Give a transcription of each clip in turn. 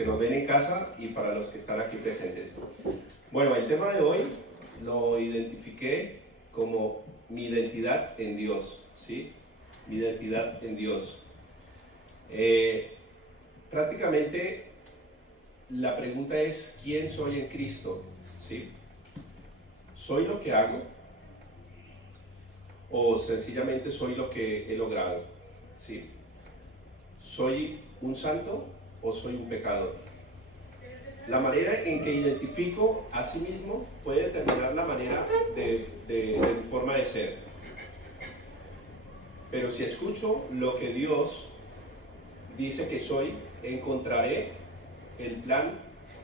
que nos ven en casa y para los que están aquí presentes. Bueno, el tema de hoy lo identifiqué como mi identidad en Dios, ¿sí? Mi identidad en Dios. Prácticamente la pregunta es, ¿quién soy en Cristo? ¿Sí? ¿Soy lo que hago? ¿O sencillamente soy lo que he logrado? ¿Sí? ¿Soy un santo o soy un pecador? La manera en que identifico a sí mismo puede determinar la manera de mi forma de ser. Pero si escucho lo que Dios dice que soy, encontraré el plan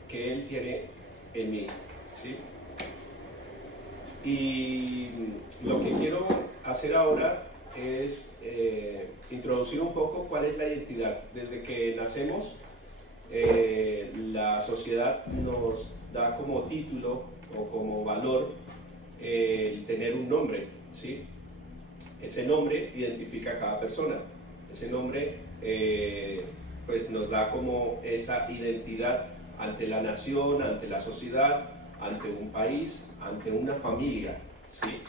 que Él tiene en mí, ¿sí? Y lo que quiero hacer ahora es introducir un poco cuál es la identidad. Desde que nacemos, la sociedad nos da como título o como valor el tener un nombre, ¿sí? Ese nombre identifica a cada persona. Ese nombre pues nos da como esa identidad ante la nación, ante la sociedad, ante un país, ante una familia, ¿sí?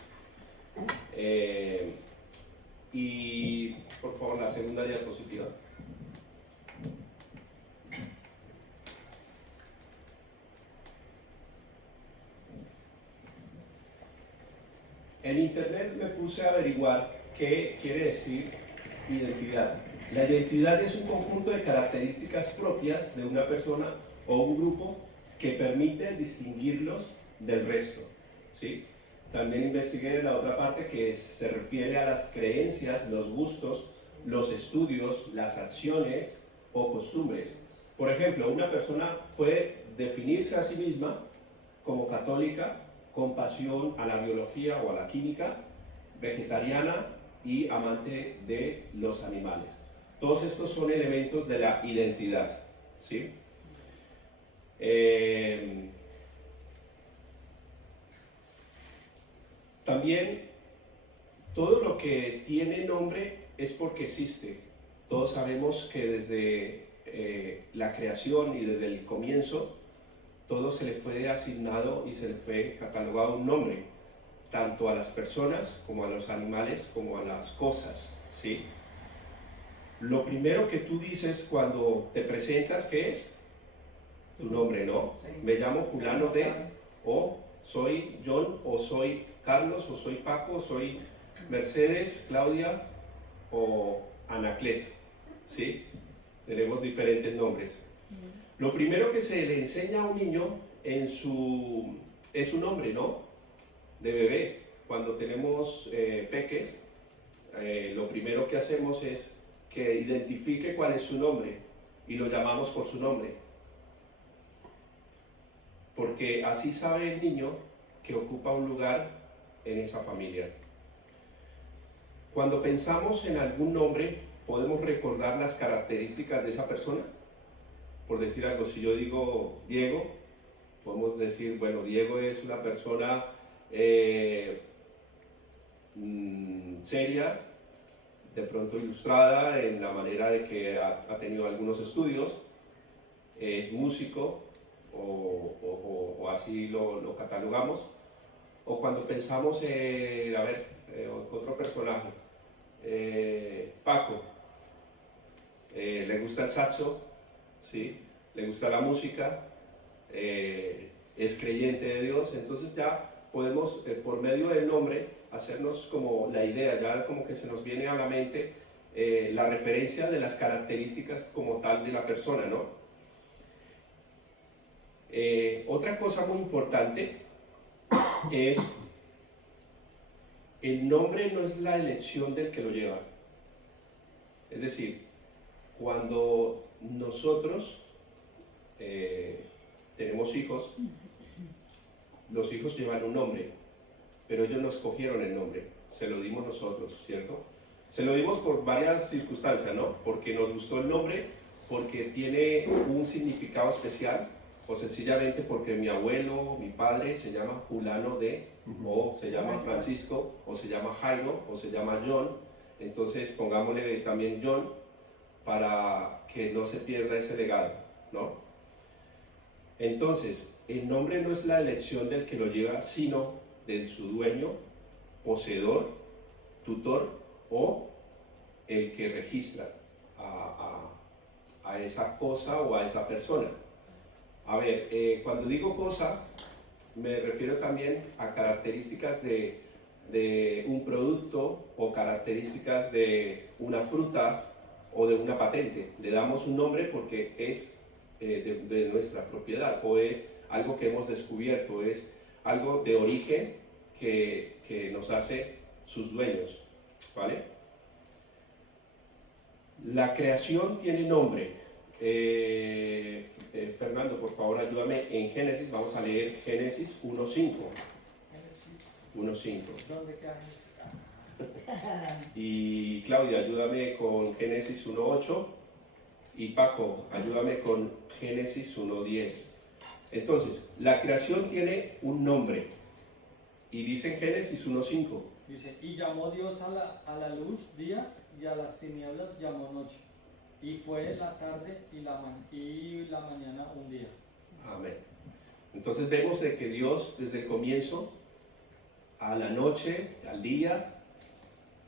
Y por favor, la segunda diapositiva. En internet me puse a averiguar qué quiere decir identidad. La identidad es un conjunto de características propias de una persona o un grupo que permite distinguirlos del resto, ¿sí? También investigué la otra parte que se refiere a las creencias, los gustos, los estudios, las acciones o costumbres. Por ejemplo, una persona puede definirse a sí misma como católica, con pasión a la biología o a la química, vegetariana y amante de los animales. Todos estos son elementos de la identidad, ¿sí? También todo lo que tiene nombre es porque existe. Todos sabemos que desde la creación y desde el comienzo todo se le fue asignado y se le fue catalogado un nombre, tanto a las personas como a los animales como a las cosas, ¿sí? Lo primero que tú dices cuando te presentas, ¿qué es? Tu nombre, ¿no? Sí. Me llamo fulano de, o soy John, o soy Carlos, o soy Paco, o soy Mercedes, Claudia, o Anacleto, ¿sí? Tenemos diferentes nombres. Lo primero que se le enseña a un niño es su nombre, ¿no? De bebé. Cuando tenemos peques, lo primero que hacemos es que identifique cuál es su nombre y lo llamamos por su nombre. Porque así sabe el niño que ocupa un lugar en esa familia. Cuando pensamos en algún nombre, podemos recordar las características de esa persona. Por decir algo, si yo digo Diego, podemos decir, bueno, Diego es una persona seria, de pronto ilustrada en la manera de que ha tenido algunos estudios, es músico, o así lo catalogamos. O cuando pensamos en, otro personaje, Paco, le gusta el saxo, ¿sí? Le gusta la música, es creyente de Dios, entonces ya podemos, por medio del nombre, hacernos como la idea, ya como que se nos viene a la mente la referencia de las características como tal de la persona, ¿no? Otra cosa muy importante es, el nombre no es la elección del que lo lleva. Es decir, cuando nosotros tenemos hijos, los hijos llevan un nombre, pero ellos no escogieron el nombre, se lo dimos nosotros, ¿cierto? Se lo dimos por varias circunstancias, ¿no? Porque nos gustó el nombre, porque tiene un significado especial, o sencillamente porque mi abuelo, mi padre se llama fulano de, o se llama Francisco, o se llama Jairo, o se llama John, entonces pongámosle también John para que no se pierda ese legado, ¿no? Entonces, el nombre no es la elección del que lo lleva, sino de su dueño, poseedor, tutor o el que registra a esa cosa o a esa persona. A ver, cuando digo cosa, me refiero también a características de un producto o características de una fruta o de una patente. Le damos un nombre porque es de nuestra propiedad o es algo que hemos descubierto, es algo de origen que nos hace sus dueños, ¿vale? La creación tiene nombre. Fernando, por favor, ayúdame en Génesis. Vamos a leer Génesis 1.5. 1.5. ¿Dónde queda? Y Claudia, ayúdame con Génesis 1.8. Y Paco, ayúdame con Génesis 1.10. Entonces, la creación tiene un nombre. Y dice en Génesis 1.5. Dice, y llamó Dios a la luz día y a las tinieblas llamó noche. Y fue la tarde y la mañana un día. Amén. Entonces vemos de que Dios desde el comienzo, a la noche, al día,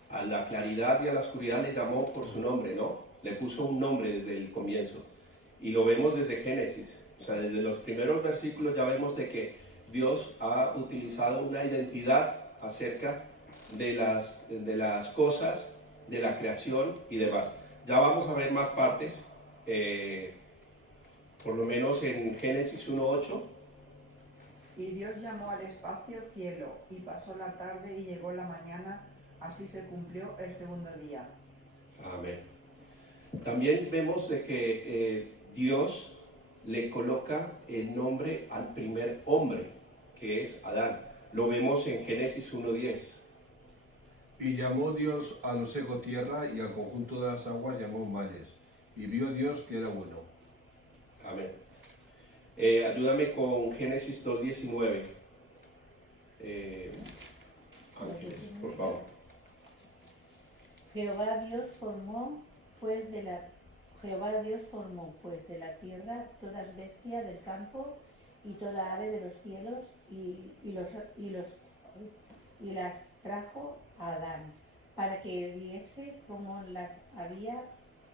a la claridad y a la oscuridad le llamó por su nombre, ¿no? Le puso un nombre desde el comienzo. Y lo vemos desde Génesis. O sea, desde los primeros versículos ya vemos de que Dios ha utilizado una identidad acerca de las cosas, de la creación y demás. Ya vamos a ver más partes, por lo menos en Génesis 1.8. Y Dios llamó al espacio cielo, y pasó la tarde y llegó la mañana, así se cumplió el segundo día. Amén. También vemos de que Dios le coloca el nombre al primer hombre, que es Adán. Lo vemos en Génesis 1.10. Y llamó Dios a lo seco tierra y al conjunto de las aguas llamó mares. Y vio Dios que era bueno. Amén. Ayúdame con Génesis 2.19. Ángeles, por favor. Jehová Dios formó pues de la tierra todas bestias del campo y toda ave de los cielos y las trajo a Adán para que viese cómo las había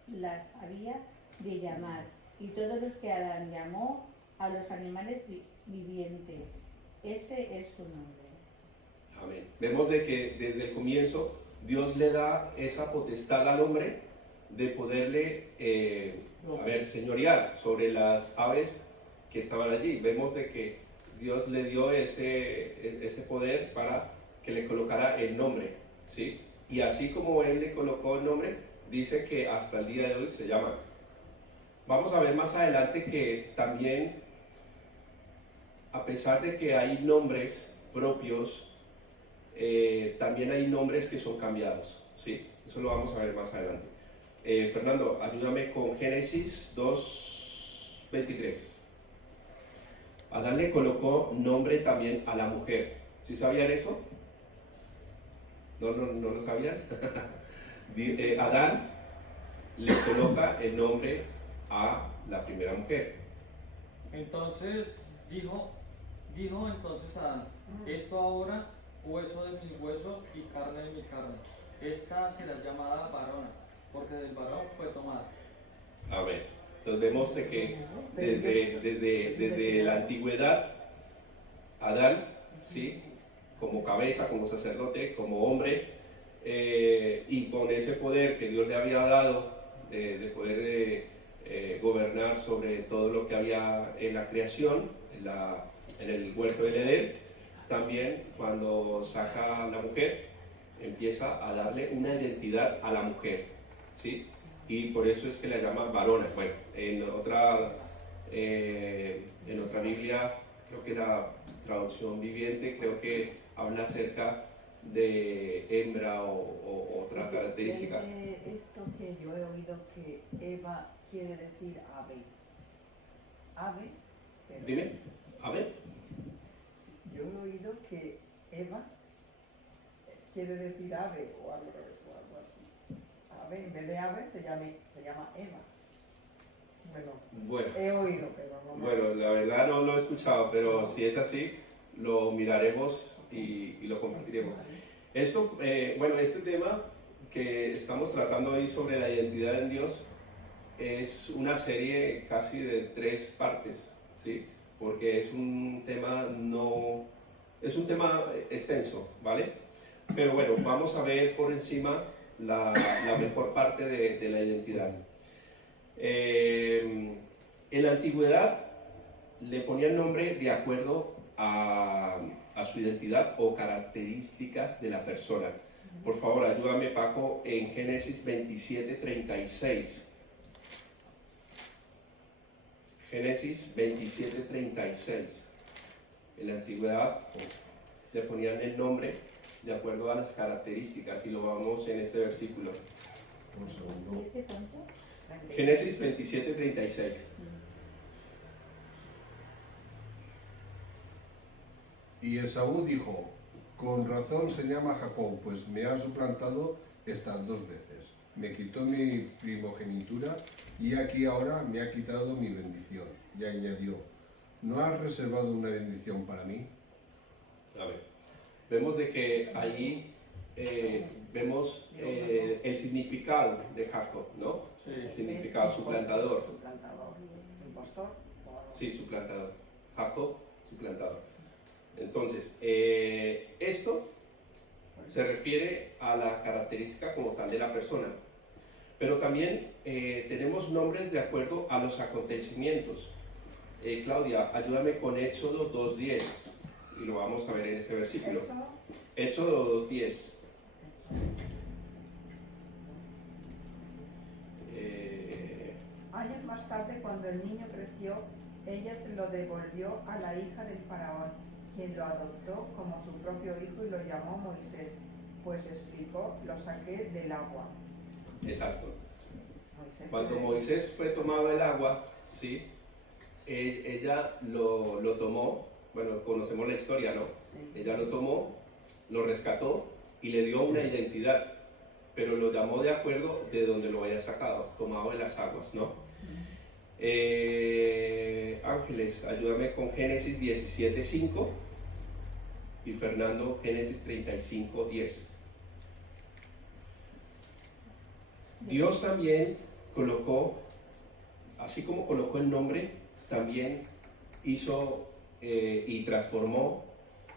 de llamar, y todos los que Adán llamó a los animales vivientes, ese es su nombre. Amén. Vemos de que desde el comienzo Dios le da esa potestad al hombre de poderle señorear sobre las aves que estaban allí. Vemos de que Dios le dio ese poder para que le colocara el nombre, ¿sí? Y así como Él le colocó el nombre, dice que hasta el día de hoy se llama. Vamos a ver más adelante que también, a pesar de que hay nombres propios, también hay nombres que son cambiados, ¿sí? Eso lo vamos a ver más adelante. Fernando, ayúdame con Génesis 2:23. Adán le colocó nombre también a la mujer. ¿Sí sabían eso? ¿No lo sabían? Adán le coloca el nombre a la primera mujer. Entonces dijo entonces Adán, esto ahora hueso de mi hueso y carne de mi carne. Esta será llamada varona, porque del varón fue tomada. Amén. Entonces vemos de que desde la antigüedad, Adán, ¿sí? Como cabeza, como sacerdote, como hombre, y con ese poder que Dios le había dado de poder gobernar sobre todo lo que había en la creación, en el huerto del Edén, también cuando saca a la mujer, empieza a darle una identidad a la mujer, ¿sí? Y por eso es que la llama varona. Bueno, en otra Biblia, creo que la traducción viviente, creo que habla acerca de hembra o otra característica. Esto que yo he oído que Eva quiere decir ave. Ave. Pero Dime, ave. yo he oído que Eva quiere decir ave o algo así. Ave, en vez de ave se llama Eva. pero Bueno, he oído, pero no me... bueno, la verdad no lo he escuchado, pero si es así, lo miraremos y lo compartiremos. Esto, bueno, este tema que estamos tratando hoy sobre la identidad en Dios es una serie casi de 3 partes, ¿sí? Porque es un tema extenso, ¿vale? Pero bueno, vamos a ver por encima la mejor parte de la identidad. En la antigüedad le ponían nombre de acuerdo a su identidad o características de la persona. Por favor, ayúdame, Paco, en Génesis 27:36. Génesis 27:36. En la antigüedad le ponían el nombre de acuerdo a las características y lo vamos en este versículo. Un segundo. ¿Siete cuánto? Génesis 27:36. Y Esaú dijo, con razón se llama Jacob, pues me ha suplantado estas 2 veces. Me quitó mi primogenitura y aquí ahora me ha quitado mi bendición. Y añadió, ¿no has reservado una bendición para mí? A ver, vemos de que ahí vemos el significado de Jacob, ¿no? Sí. El significado, suplantador. Suplantador. Impostor. Sí, suplantador. Jacob, suplantador. Entonces, esto se refiere a la característica como tal de la persona. Pero también tenemos nombres de acuerdo a los acontecimientos. Claudia, ayúdame con Éxodo 2:10 y lo vamos a ver en ese versículo. Éxodo 2:10. Años más tarde, cuando el niño creció, ella se lo devolvió a la hija del faraón, quien lo adoptó como su propio hijo y lo llamó Moisés, pues explicó, lo saqué del agua. Exacto. Moisés Cuando Moisés fue tomado del agua, ¿sí? Ella lo tomó, bueno, conocemos la historia, ¿no? Sí. Ella lo tomó, lo rescató y le dio una identidad, pero lo llamó de acuerdo de donde lo había sacado, tomado de las aguas, ¿no? Ángeles, ayúdame con Génesis 17:5 y Fernando Génesis 35:10. Dios también colocó, así como colocó el nombre, también hizo y transformó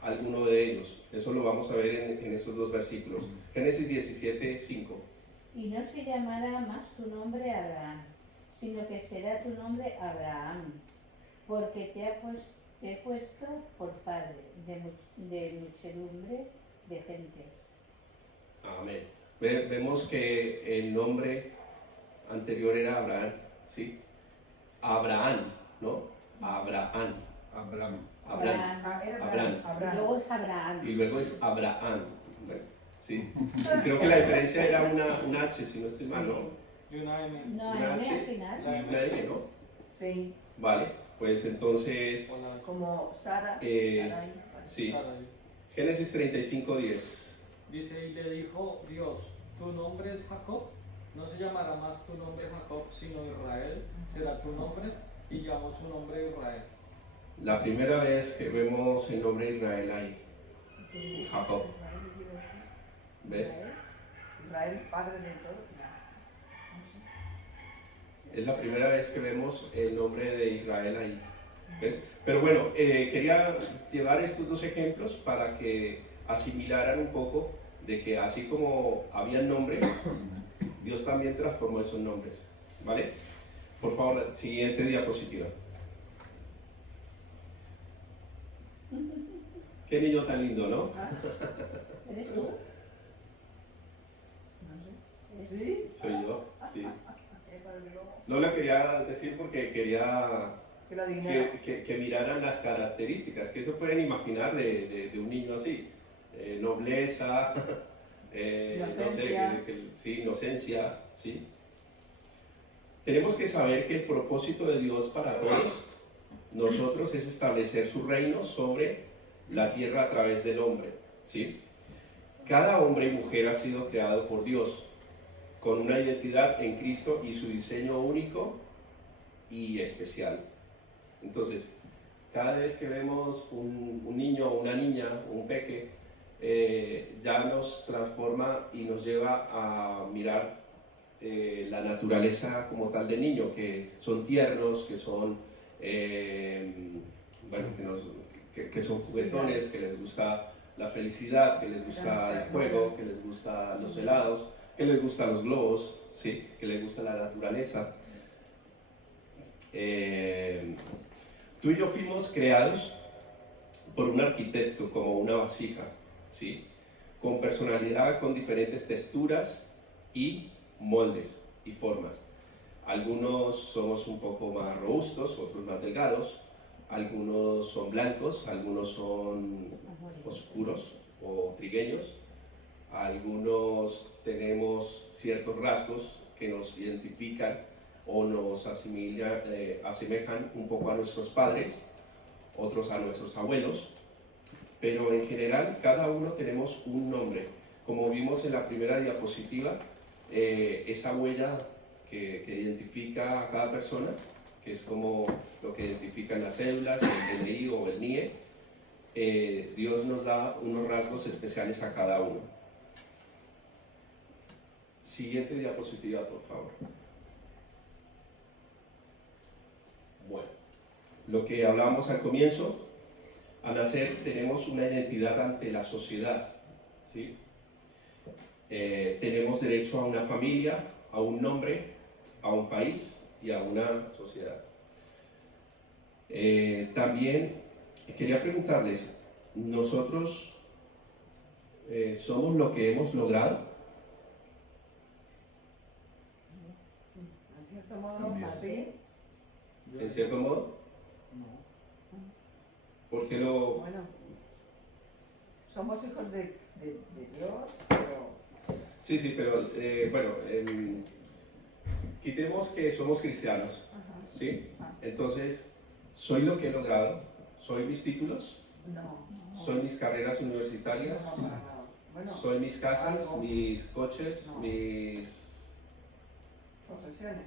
alguno de ellos. Eso lo vamos a ver en esos 2 versículos. Génesis 17:5. Y no se llamará más tu nombre Abraham, sino que será tu nombre Abraham, porque te he puesto por padre de muchedumbre de gentes. Amén. Vemos que el nombre anterior era Abraham, ¿sí? Abraham, ¿no? Abraham. Abraham. Abraham. Ah, era Abraham. Y luego es Abraham. Y luego es Abraham. Bueno, sí. Y creo que la diferencia era una H, si no estoy mal, ¿no? Y una M. No, Una M H al final. y una M, ¿no? Sí, Vale, pues entonces, Hola. como Sara. Sarai. sí. Para ahí. Génesis 35:10. Dice, y le dijo Dios, tu nombre es Jacob, no se llamará más tu nombre Jacob, sino Israel, será tu nombre, y llamó su nombre Israel. La primera vez que vemos el nombre de Israel ahí, Jacob. ¿Ves? Israel, padre de todo. Es la primera vez que vemos el nombre de Israel ahí. ¿Ves? Pero bueno, quería llevar estos 2 ejemplos para que asimilaran un poco de que así como había nombres, Dios también transformó esos nombres. ¿Vale? Por favor, siguiente diapositiva. Qué niño tan lindo, ¿no? ¿Eres tú? ¿Sí? Soy yo, sí. No la quería decir porque quería Que lo adivinara. que miraran las características que se pueden imaginar de un niño así. Nobleza, no sé, Inocencia. sí, inocencia, ¿sí? Tenemos que saber que el propósito de Dios para todos nosotros es establecer su reino sobre la tierra a través del hombre, ¿sí? Cada hombre y mujer ha sido creado por Dios con una identidad en Cristo y su diseño único y especial. Entonces, cada vez que vemos un niño o una niña, un peque, ya nos transforma y nos lleva a mirar la naturaleza como tal de niño, que son tiernos, que son, bueno, que son juguetones, que les gusta la felicidad, que les gusta el juego, que les gustan los helados, que les gustan los globos, ¿sí? Que les gusta la naturaleza. Tú y yo fuimos creados por un arquitecto como una vasija, ¿sí? Con personalidad, con diferentes texturas y moldes y formas. Algunos somos un poco más robustos, otros más delgados, algunos son blancos, algunos son oscuros o trigueños, algunos tenemos ciertos rasgos que nos identifican o nos asemejan un poco a nuestros padres, otros a nuestros abuelos, pero en general cada uno tenemos un nombre. Como vimos en la primera diapositiva, esa huella que identifica a cada persona, que es como lo que identifican las cédulas, el DNI o el NIE, Dios nos da unos rasgos especiales a cada uno. Siguiente diapositiva, por favor. Bueno, lo que hablábamos al comienzo, al nacer tenemos una identidad ante la sociedad, ¿sí? Tenemos derecho a una familia, a un nombre, a un país y a una sociedad. También quería preguntarles, ¿nosotros somos lo que hemos logrado? En cierto modo, También. sí. En cierto modo, No. ¿por qué lo...? Bueno, somos hijos de Dios, pero Sí, sí, pero bueno, quitemos que somos cristianos, ajá, ¿sí? Entonces, ¿soy lo que he logrado? ¿Soy mis títulos? no, ¿Soy mis carreras universitarias? no, para nada. Bueno, ¿Soy mis casas, algo. mis coches, No. Posesiones.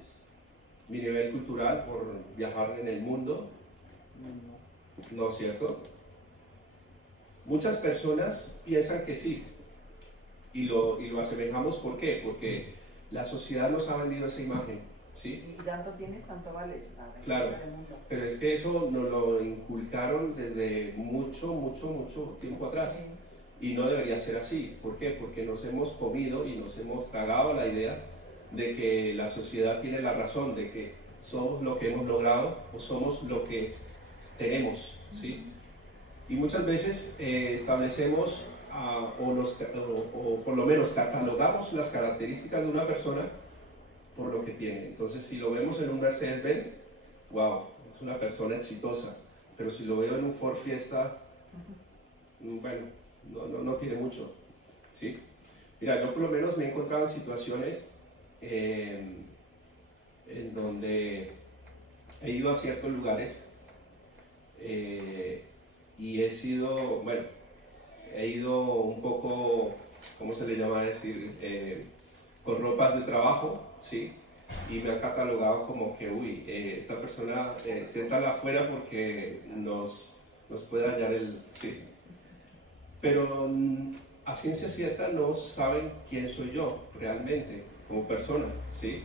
mi nivel cultural por viajar en el mundo? No. ¿No es cierto? Muchas personas piensan que sí, y lo asemejamos. ¿Por qué? Porque la sociedad nos ha vendido esa imagen, ¿sí? Y tanto tienes, tanto vales. La Claro. del mundo. Pero es que eso nos lo inculcaron desde mucho tiempo atrás. Sí. Y no debería ser así. ¿Por qué? Porque nos hemos comido y nos hemos tragado la idea de que la sociedad tiene la razón, de que somos lo que hemos logrado o somos lo que tenemos, ¿sí? Y muchas veces establecemos o por lo menos catalogamos las características de una persona por lo que tiene. Entonces, si lo vemos en un Mercedes-Benz, wow, es una persona exitosa. Pero si lo veo en un Ford Fiesta, bueno, no tiene mucho, ¿sí? Mira, yo por lo menos me he encontrado en situaciones en donde he ido a ciertos lugares y he sido, bueno, he ido un poco, ¿cómo se le llama a decir? Con ropas de trabajo, ¿sí? Y me han catalogado como que, uy, esta persona, siéntala afuera porque nos puede dañar el... ¿sí? Pero a ciencia cierta no saben quién soy yo realmente como persona, ¿sí?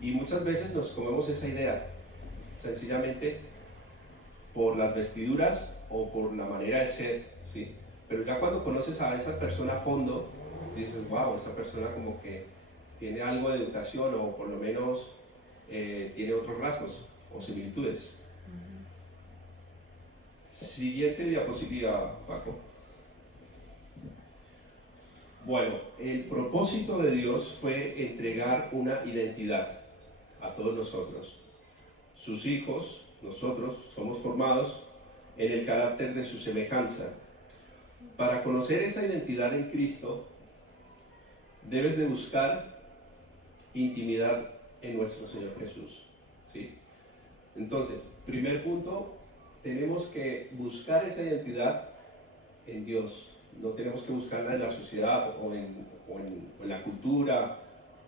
Y muchas veces nos comemos esa idea, sencillamente por las vestiduras o por la manera de ser, ¿sí? Pero ya cuando conoces a esa persona a fondo, dices, wow, esa persona como que tiene algo de educación o por lo menos tiene otros rasgos o similitudes. Siguiente diapositiva, Paco. Bueno, el propósito de Dios fue entregar una identidad a todos nosotros. Sus hijos, nosotros, somos formados en el carácter de su semejanza. Para conocer esa identidad en Cristo, debes de buscar intimidad en nuestro Señor Jesús, ¿sí? Entonces, primer punto, tenemos que buscar esa identidad en Dios. No tenemos que buscarla en la sociedad o en la cultura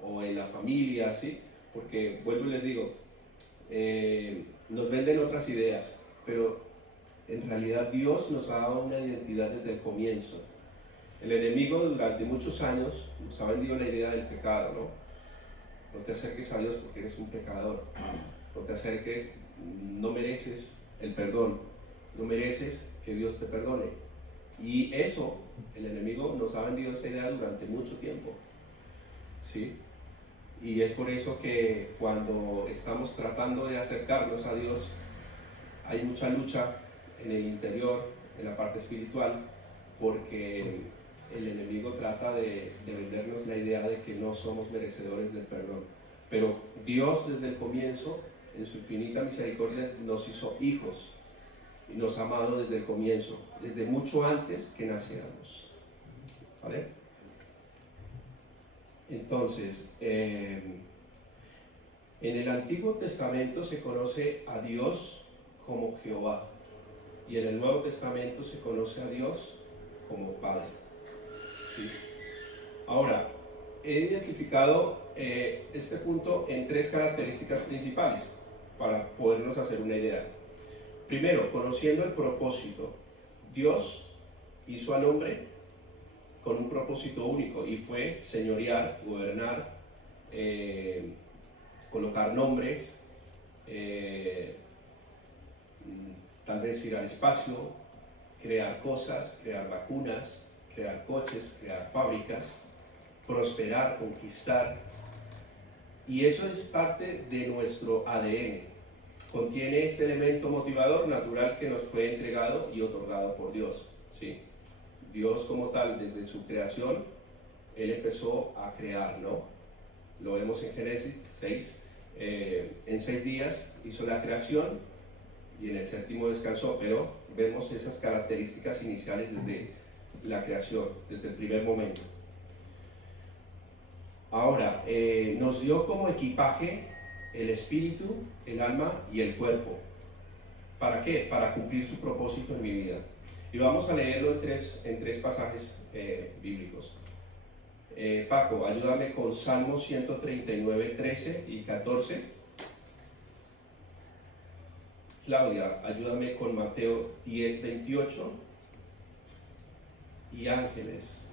o en la familia, ¿sí? Porque, vuelvo y les digo, nos venden otras ideas, pero en realidad Dios nos ha dado una identidad desde el comienzo. El enemigo durante muchos años nos ha vendido la idea del pecado, ¿no? No te acerques a Dios porque eres un pecador. No te acerques, no mereces el perdón, no mereces que Dios te perdone. Y eso, el enemigo nos ha vendido esa idea durante mucho tiempo, ¿sí? Y es por eso que cuando estamos tratando de acercarnos a Dios, hay mucha lucha en el interior, en la parte espiritual, porque el enemigo trata de vendernos la idea de que no somos merecedores del perdón. Pero Dios desde el comienzo, en su infinita misericordia, nos hizo hijos y nos ha amado desde el comienzo, desde mucho antes que naciéramos. ¿Vale? Entonces, en el Antiguo Testamento se conoce a Dios como Jehová y en el Nuevo Testamento se conoce a Dios como Padre. ¿Sí? Ahora, he identificado este punto en tres características principales para podernos hacer una idea. Primero, conociendo el propósito. Dios hizo al hombre con un propósito único y fue señorear, gobernar, colocar nombres, tal vez ir al espacio, crear cosas, crear vacunas, crear coches, crear fábricas, prosperar, conquistar. Y eso es parte de nuestro ADN. Contiene este elemento motivador natural que nos fue entregado y otorgado por Dios, ¿sí? Dios como tal, desde su creación, Él empezó a crear, ¿no? Lo vemos en Génesis 6. En 6 días hizo la creación y en el séptimo descansó, pero vemos esas características iniciales desde la creación, desde el primer momento. Ahora, nos dio como equipaje el espíritu, el alma y el cuerpo. ¿Para qué? Para cumplir su propósito en mi vida. Y vamos a leerlo en tres pasajes bíblicos. Paco, ayúdame con Salmos 139, 13 y 14. Claudia, ayúdame con Mateo 10, 28. Y Ángeles,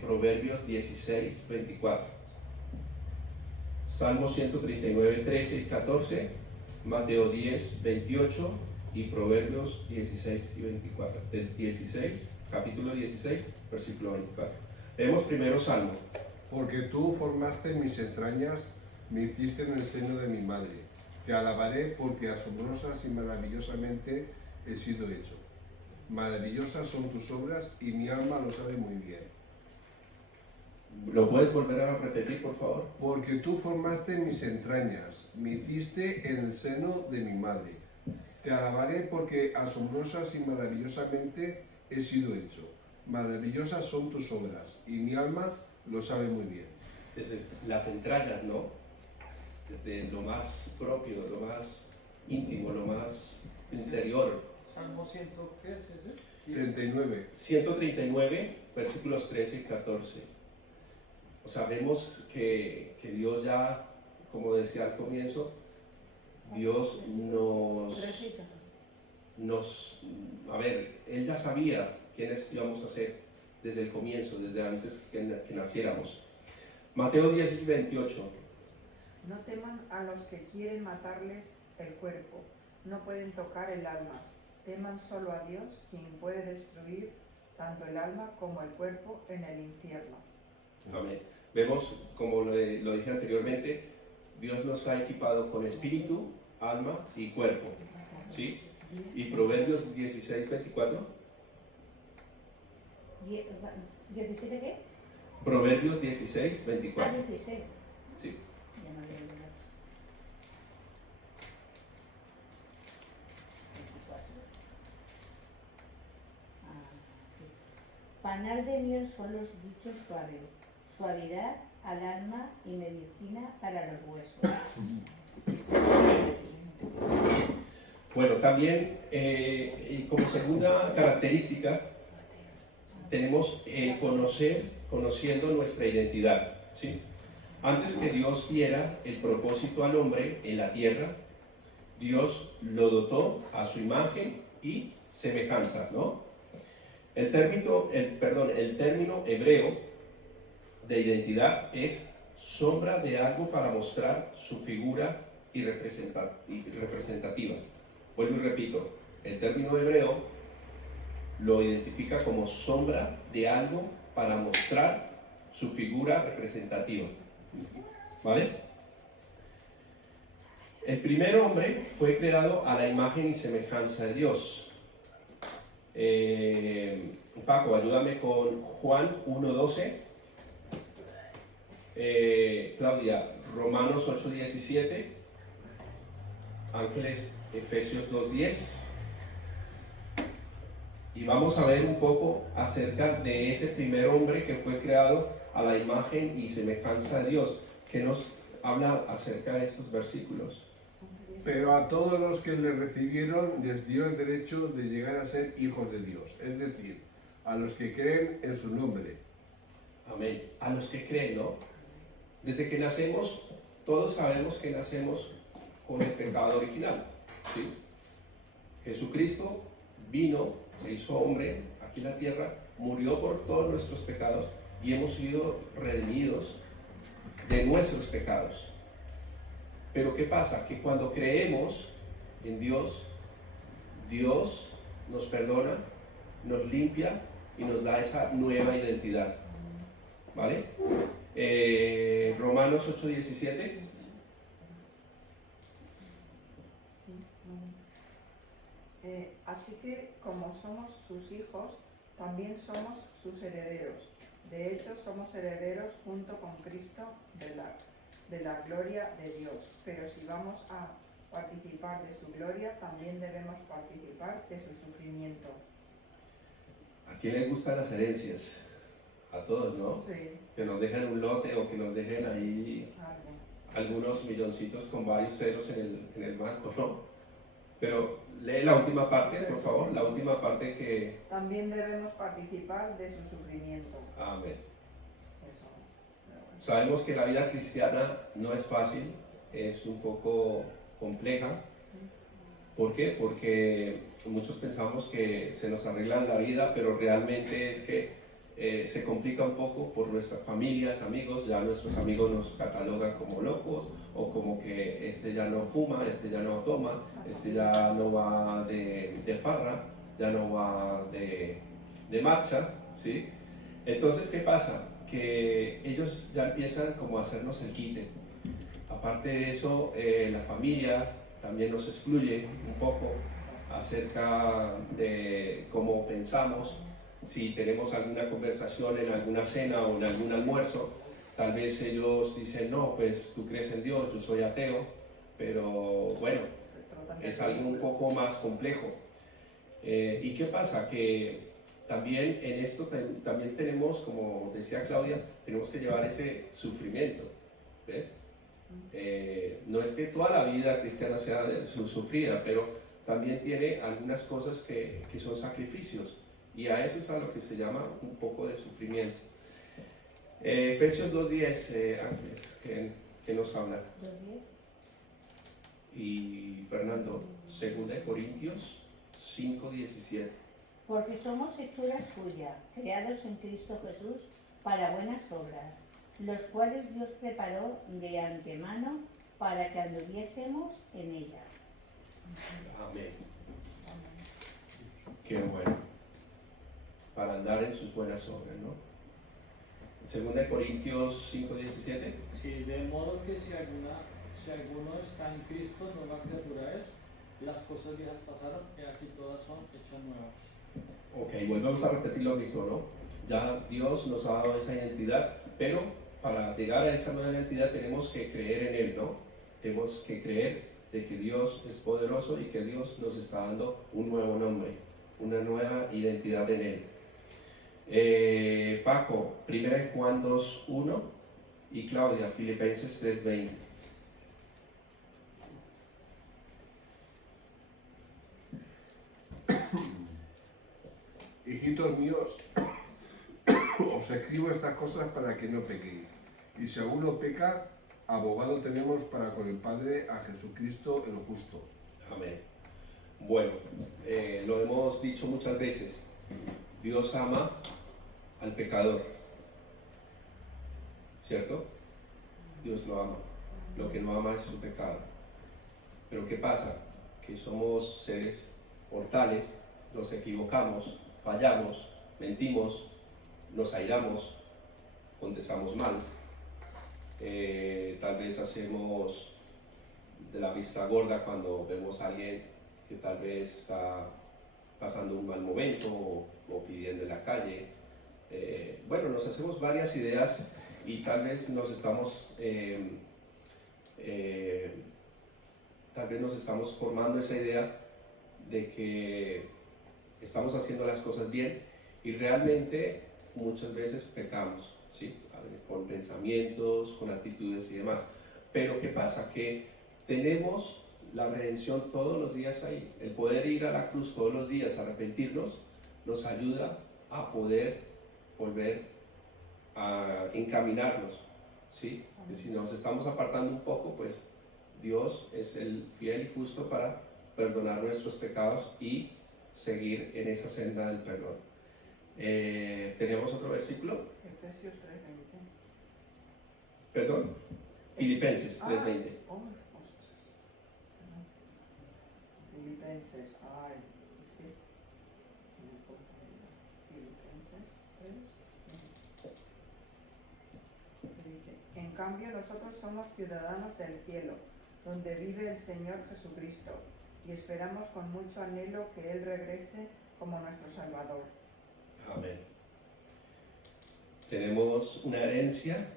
Proverbios 16, 24. Salmos 139, 13 y 14, Mateo 10, 28 y Proverbios 16 y 24. Del 16, capítulo 16, versículo 24. Leemos primero Salmo. Porque tú formaste mis entrañas, me hiciste en el seno de mi madre. Te alabaré porque asombrosas y maravillosamente he sido hecho. Maravillosas son tus obras y mi alma lo sabe muy bien. ¿Lo puedes volver a repetir, por favor? Porque tú formaste mis entrañas, me hiciste en el seno de mi madre. Te alabaré porque asombrosas y maravillosamente he sido hecho. Maravillosas son tus obras y mi alma lo sabe muy bien. Desde las entrañas, ¿no? Desde lo más propio, lo más íntimo, lo más interior. Salmo 100, ¿qué es ese? 39. 139, versículos 13 y 14. O sea, vemos que Dios ya, como decía al comienzo, Dios a ver, Él ya sabía quiénes íbamos a ser desde el comienzo, desde antes que naciéramos. Mateo 10 y 28. No teman a los que quieren matarles el cuerpo, no pueden tocar el alma. Teman solo a Dios, quien puede destruir tanto el alma como el cuerpo en el infierno. Amén. Vemos, como lo dije anteriormente, Dios nos ha equipado con espíritu, alma y cuerpo, ¿sí? Y Proverbios 16, 24. ¿17 qué? Proverbios 16, 24. 16. Sí. Ya no leo nada. 24. Panal de miel son los dichos suaves, suavidad al alma y medicina para los huesos. Bueno, también como segunda característica tenemos conociendo nuestra identidad, ¿sí? Antes que Dios diera el propósito al hombre en la tierra, Dios lo dotó a su imagen y semejanza, ¿no? El término hebreo de identidad es sombra de algo para mostrar su figura y representativa. Vuelvo y repito, el término hebreo lo identifica como sombra de algo para mostrar su figura representativa. ¿Vale? El primer hombre fue creado a la imagen y semejanza de Dios. Paco, ayúdame con Juan 1:12. Claudia, Romanos 8:17. Ángeles, Efesios 2:10. Y vamos a ver un poco acerca de ese primer hombre que fue creado a la imagen y semejanza de Dios, que nos habla acerca de estos versículos. Pero a todos los que le recibieron les dio el derecho de llegar a ser hijos de Dios, es decir, a los que creen en su nombre. Amén. A los que creen, ¿no? Desde que nacemos, todos sabemos que nacemos con el pecado original, ¿sí? Jesucristo vino, se hizo hombre aquí en la tierra, murió por todos nuestros pecados y hemos sido redimidos de nuestros pecados. Pero ¿qué pasa? Que cuando creemos en Dios, Dios nos perdona, nos limpia y nos da esa nueva identidad. ¿Vale? Romanos 8:17. Así que como somos sus hijos, también somos sus herederos. De hecho, somos herederos junto con Cristo de la gloria de Dios. Pero si vamos a participar de su gloria, también debemos participar de su sufrimiento. ¿A quién le gustan las herencias? A todos, ¿no? Sí, Que nos dejen un lote o que nos dejen ahí algo. algunos milloncitos con varios ceros en el banco, ¿no? Pero lee la última parte, por favor, la última parte que... También debemos participar de su sufrimiento. Amén. Eso. Pero bueno. Sabemos que la vida cristiana no es fácil, es un poco compleja. ¿Por qué? Porque muchos pensamos que se nos arregla la vida, pero realmente es que se complica un poco por nuestras familias, amigos. Ya nuestros amigos nos catalogan como locos, o como que este ya no fuma, este ya no toma, este ya no va de farra, ya no va de marcha, ¿sí? Entonces, ¿qué pasa? Que ellos ya empiezan como a hacernos el quite. Aparte de eso, la familia también nos excluye un poco acerca de cómo pensamos. Si tenemos alguna conversación en alguna cena o en algún almuerzo, tal vez ellos dicen, no, pues tú crees en Dios, yo soy ateo, pero bueno, es algo un poco más complejo. ¿Y qué pasa? Que también en esto también tenemos, como decía Claudia, tenemos que llevar ese sufrimiento, ¿ves? No es que toda la vida cristiana sea sufrida, pero también tiene algunas cosas que son sacrificios, y a eso es a lo que se llama un poco de sufrimiento. Efesios 2:10, Ángeles, que nos habla. 2:10. Y Fernando, 2 Corintios 5:17. Porque somos hechura suya, creados en Cristo Jesús para buenas obras, los cuales Dios preparó de antemano para que anduviésemos en ellas. Amén. Qué bueno. Para andar en sus buenas obras, ¿no? 2 Corintios 5:17. Sí, de modo que si alguno está en Cristo, nueva criatura es, las cosas viejas pasaron y aquí todas son hechas nuevas. Ok, volvemos a repetir lo mismo, ¿no? Ya Dios nos ha dado esa identidad, pero para llegar a esa nueva identidad tenemos que creer en Él, ¿no? Tenemos que creer de que Dios es poderoso y que Dios nos está dando un nuevo nombre, una nueva identidad en Él. Paco, 1 Juan 2:1 y Claudia, Filipenses 3:20. Hijitos míos, os escribo estas cosas para que no pequéis. Y si alguno peca, abogado tenemos para con el Padre a Jesucristo el justo. Amén. Bueno, lo hemos dicho muchas veces, Dios ama al pecador, ¿cierto? Dios lo ama, lo que no ama es su pecado. Pero ¿qué pasa? Que somos seres mortales, nos equivocamos, fallamos, mentimos, nos airamos, contestamos mal, tal vez hacemos de la vista gorda cuando vemos a alguien que tal vez está pasando un mal momento o pidiendo en la calle. Bueno, nos hacemos varias ideas y tal vez nos estamos formando esa idea de que estamos haciendo las cosas bien y realmente muchas veces pecamos, ¿sí? Con pensamientos, con actitudes y demás. Pero ¿qué pasa? Que tenemos la redención todos los días ahí. El poder ir a la cruz todos los días, arrepentirnos, nos ayuda a poder volver a encaminarnos, ¿sí? Y si nos estamos apartando un poco, pues Dios es el fiel y justo para perdonar nuestros pecados y seguir en esa senda del perdón. ¿Tenemos otro versículo? Efesios 3:20. Perdón, Filipenses 3:20. Ostras. Perdón. Filipenses, ay, es que me he confundido. Filipenses 3. Dice, en cambio nosotros somos ciudadanos del cielo, donde vive el Señor Jesucristo, y esperamos con mucho anhelo que Él regrese como nuestro Salvador. Amén. Tenemos una herencia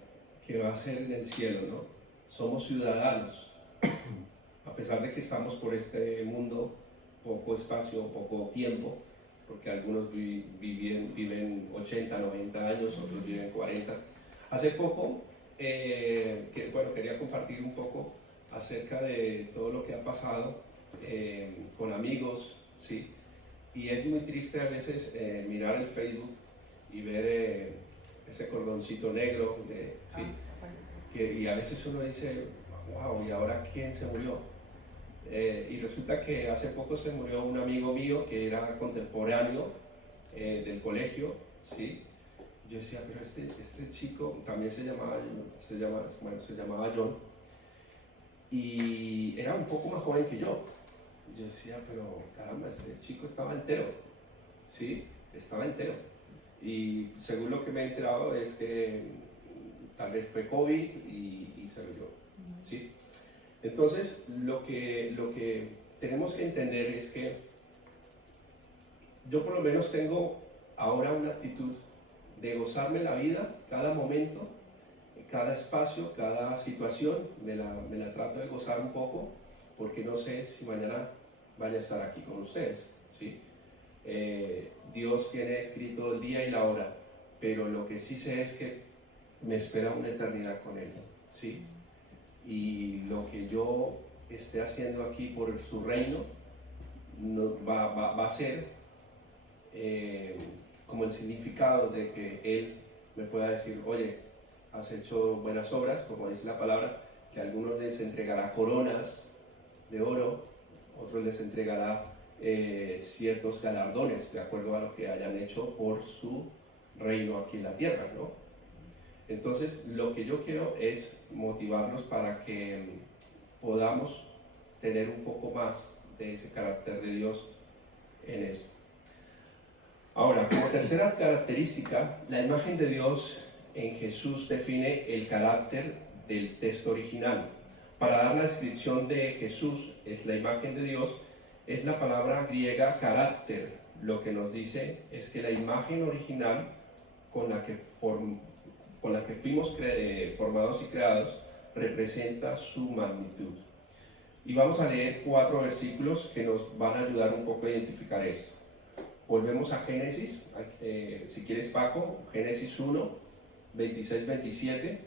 que va a ser en el cielo, ¿no? Somos ciudadanos. A pesar de que estamos por este mundo, poco espacio, poco tiempo, porque algunos viven 80, 90 años, otros viven 40. Hace poco, quería compartir un poco acerca de todo lo que ha pasado con amigos, ¿sí? Y es muy triste a veces mirar el Facebook y ver ese cordoncito negro, ¿sí? Y a veces uno dice, wow, ¿y ahora quién se murió? Y resulta que hace poco se murió un amigo mío que era contemporáneo del colegio, ¿sí? Yo decía, pero este chico también se llamaba John, y era un poco más joven que yo. Yo decía, pero caramba, este chico estaba entero, ¿sí? Estaba entero. Y según lo que me he enterado es que tal vez fue COVID y se murió, ¿sí? Entonces, lo que tenemos que entender es que yo por lo menos tengo ahora una actitud de gozarme la vida, cada momento, cada espacio, cada situación, me la trato de gozar un poco, porque no sé si mañana vaya a estar aquí con ustedes, ¿sí? Dios tiene escrito el día y la hora, pero lo que sí sé es que me espera una eternidad con Él, ¿sí? Y lo que yo esté haciendo aquí por su reino va a ser como el significado de que Él me pueda decir, oye, has hecho buenas obras, como dice la palabra, que a algunos les entregará coronas de oro, otros les entregará ciertos galardones de acuerdo a lo que hayan hecho por su reino aquí en la tierra, ¿no? Entonces, lo que yo quiero es motivarlos para que podamos tener un poco más de ese carácter de Dios en esto. Ahora, como tercera característica, la imagen de Dios en Jesús define el carácter del texto original. Para dar la descripción de Jesús, es la imagen de Dios, es la palabra griega carácter. Lo que nos dice es que la imagen original con la que fuimos formados y creados representa su magnitud. Y vamos a leer 4 versículos que nos van a ayudar un poco a identificar esto. Volvemos a Génesis, si quieres Paco, Génesis 1, 26-27.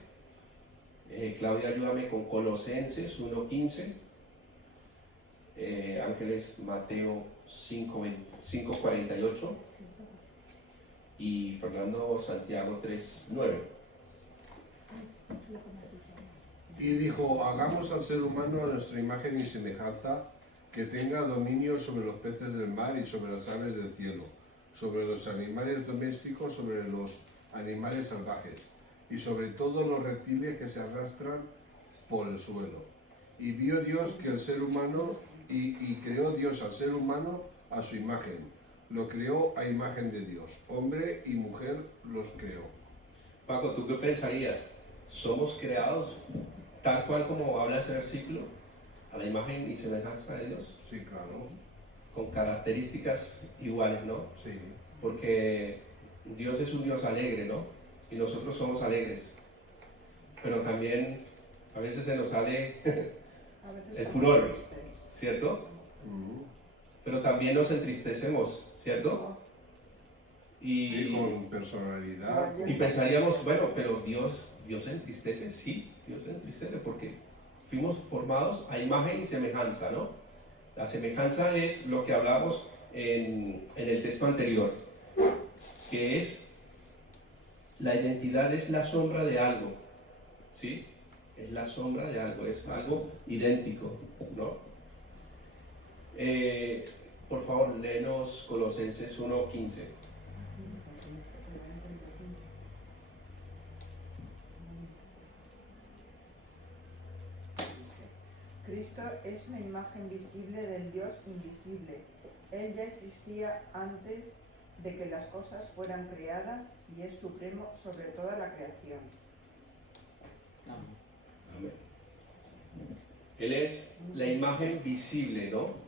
Claudia, ayúdame con Colosenses 1:15. Ángeles, Mateo 5:48. Y Fernando, Santiago 3:9. Y dijo, hagamos al ser humano a nuestra imagen y semejanza, que tenga dominio sobre los peces del mar y sobre las aves del cielo, sobre los animales domésticos, sobre los animales salvajes y sobre todos los reptiles que se arrastran por el suelo. Y vio Dios que el ser humano, y creó Dios al ser humano a su imagen. Lo creó a imagen de Dios. Hombre y mujer los creó. Paco, ¿tú qué pensarías? ¿Somos creados tal cual como habla ese versículo? A la imagen y semejanza de Dios. Sí, claro. Con características iguales, ¿no? Sí. Porque Dios es un Dios alegre, ¿no? Y nosotros somos alegres. Pero también a veces se nos sale A veces el somos furor, tristes. ¿cierto? Mm. Pero también nos entristecemos, ¿cierto? Sí, Y, con personalidad. y pensaríamos, bueno, pero Dios se entristece, sí, Dios se entristece porque fuimos formados a imagen y semejanza, ¿no? La semejanza es lo que hablamos en el texto anterior, que es la identidad es la sombra de algo, ¿sí? Es la sombra de algo, es algo idéntico, ¿no? Por favor, léenos Colosenses 1:15. Cristo es la imagen visible del Dios invisible. Él ya existía antes de que las cosas fueran creadas y es supremo sobre toda la creación. Amén. Él es la imagen visible, ¿no?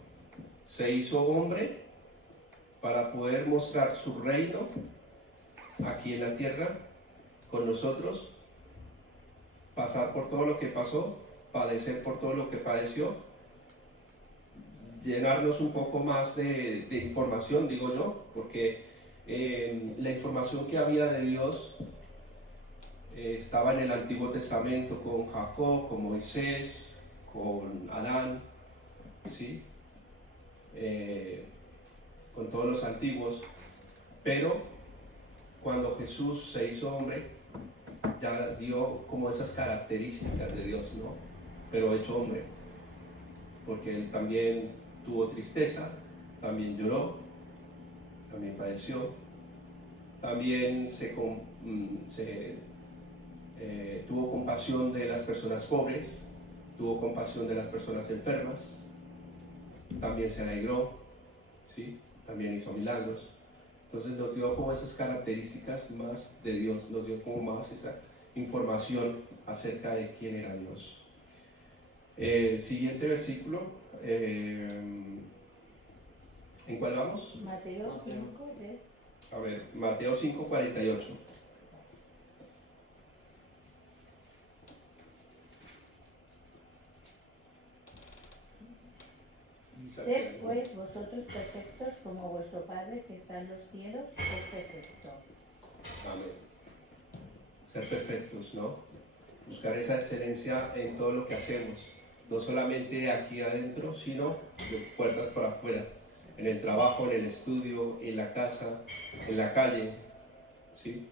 Se hizo hombre para poder mostrar su reino aquí en la tierra con nosotros, pasar por todo lo que pasó, padecer por todo lo que padeció, llenarnos un poco más de información, digo yo, porque la información que había de Dios estaba en el Antiguo Testamento con Jacob, con Moisés, con Adán, ¿sí? Con todos los antiguos, pero cuando Jesús se hizo hombre, ya dio como esas características de Dios, ¿no? Pero hecho hombre, porque él también tuvo tristeza, también lloró, también padeció, también tuvo compasión de las personas pobres, tuvo compasión de las personas enfermas, también se alegró, ¿sí? También hizo milagros. Entonces nos dio como esas características más de Dios, nos dio como más esa información acerca de quién era Dios. Siguiente versículo, ¿en cuál vamos? Mateo 5, A ver, Mateo 5:48. Sed pues vosotros perfectos como vuestro Padre que está en los cielos es perfecto. Amén. Ser perfectos, ¿no? Buscar esa excelencia en todo lo que hacemos, no solamente aquí adentro, sino de puertas para afuera, en el trabajo, en el estudio, en la casa, en la calle, ¿sí?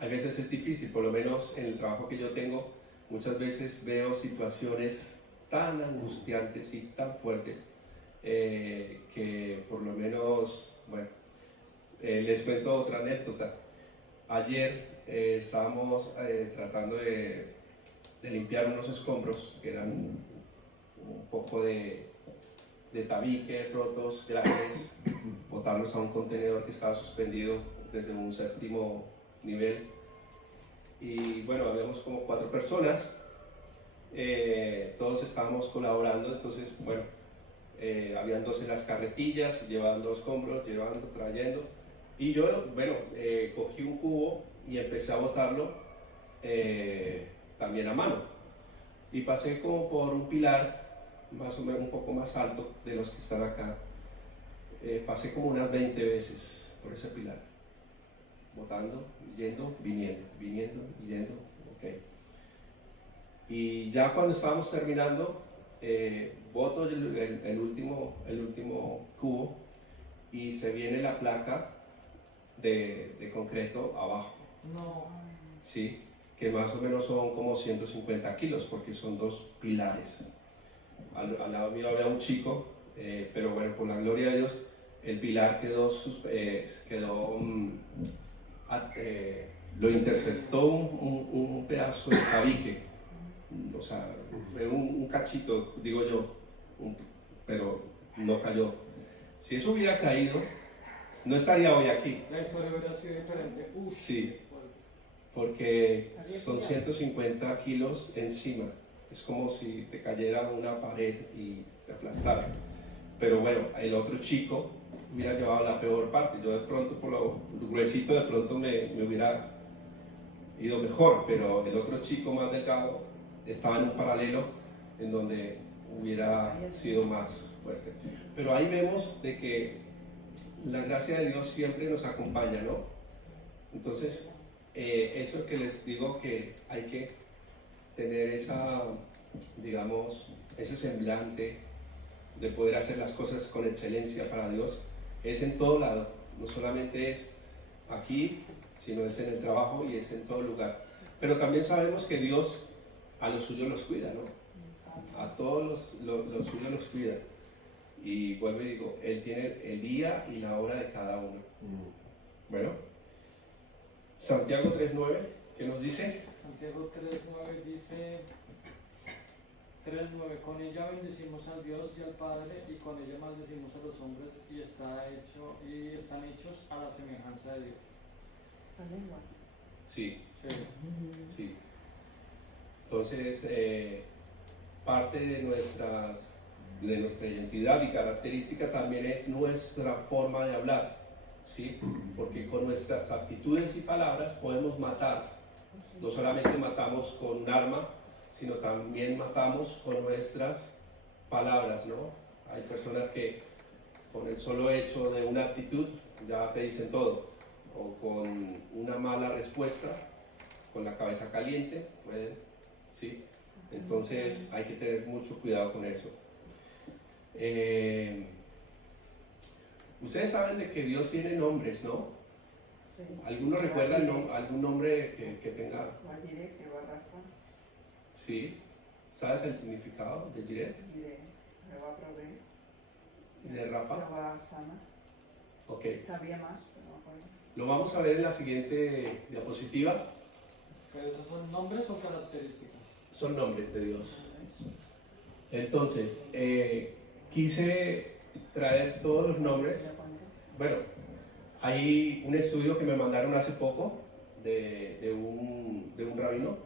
A veces es difícil, por lo menos en el trabajo que yo tengo, muchas veces veo situaciones tan angustiantes y tan fuertes que por lo menos, bueno, les cuento otra anécdota. Ayer estábamos tratando de limpiar unos escombros que eran un poco de tabiques rotos, grandes, botarlos a un contenedor que estaba suspendido desde un 7º nivel. Y bueno, habíamos como 4 personas, todos estábamos colaborando, entonces bueno, habían 2 en las carretillas, llevando escombros, llevando, trayendo. Y yo, bueno, cogí un cubo y empecé a botarlo también a mano. Y pasé como por un pilar, más o menos un poco más alto de los que están acá. Pasé como unas 20 veces por ese pilar, botando, yendo, viniendo, yendo, ok. Y ya cuando estábamos terminando, boto el último cubo y se viene la placa de concreto abajo. No. ¿Sí? que más o menos son como 150 kilos, porque son dos pilares. Al lado mío había un chico, pero bueno, por la gloria de Dios, el pilar lo interceptó un pedazo de tabique, o sea, fue un cachito, digo yo, pero no cayó. Si eso hubiera caído, no estaría hoy aquí. La historia hubiera sido diferente. Uf, Sí, porque son 150 kilos encima. Es como si te cayera una pared y te aplastara. Pero bueno, el otro chico hubiera llevado la peor parte. Yo de pronto, por lo gruesito, de pronto me hubiera ido mejor, pero el otro chico más delgado estaba en un paralelo en donde hubiera sido más fuerte. Pero ahí vemos de que la gracia de Dios siempre nos acompaña, ¿no? Entonces, eso que les digo, que hay que tener ese semblante de poder hacer las cosas con excelencia para Dios, es en todo lado, no solamente es aquí, sino es en el trabajo y es en todo lugar. Pero también sabemos que Dios a los suyos los cuida, ¿no? A todos los suyos los cuida. Y vuelvo y digo, Él tiene el día y la hora de cada uno. Bueno, Santiago 3.9, ¿qué nos dice? Santiago 3.9 dice: 3.9, con ella bendecimos a Dios y al Padre, y con ella maldecimos a los hombres, y están hechos a la semejanza de Dios. La lengua. Sí, Sí. sí. Entonces, parte de nuestra identidad y característica también es nuestra forma de hablar, ¿sí? Porque con nuestras actitudes y palabras podemos matar. No solamente matamos con un arma, sino también matamos con nuestras palabras, ¿no? Hay personas que con el solo hecho de una actitud ya te dicen todo, o con una mala respuesta, con la cabeza caliente, pueden, ¿sí? Entonces hay que tener mucho cuidado con eso. Ustedes saben de que Dios tiene nombres, ¿no? Sí. ¿Alguno recuerda algún nombre que tenga? Jireh, Jehová Rafa, Sí. ¿Sabes el significado de Jireh Jireh, Jehová provee, y de Rafa? Jehová sana. Ok. Sabía más, pero no me acuerdo. Lo vamos a ver en la siguiente diapositiva. ¿Pero esos son nombres o características? Son nombres de Dios. Entonces, quise traer todos los nombres. ¿Ya cuántos? Bueno, hay un estudio que me mandaron hace poco de un rabino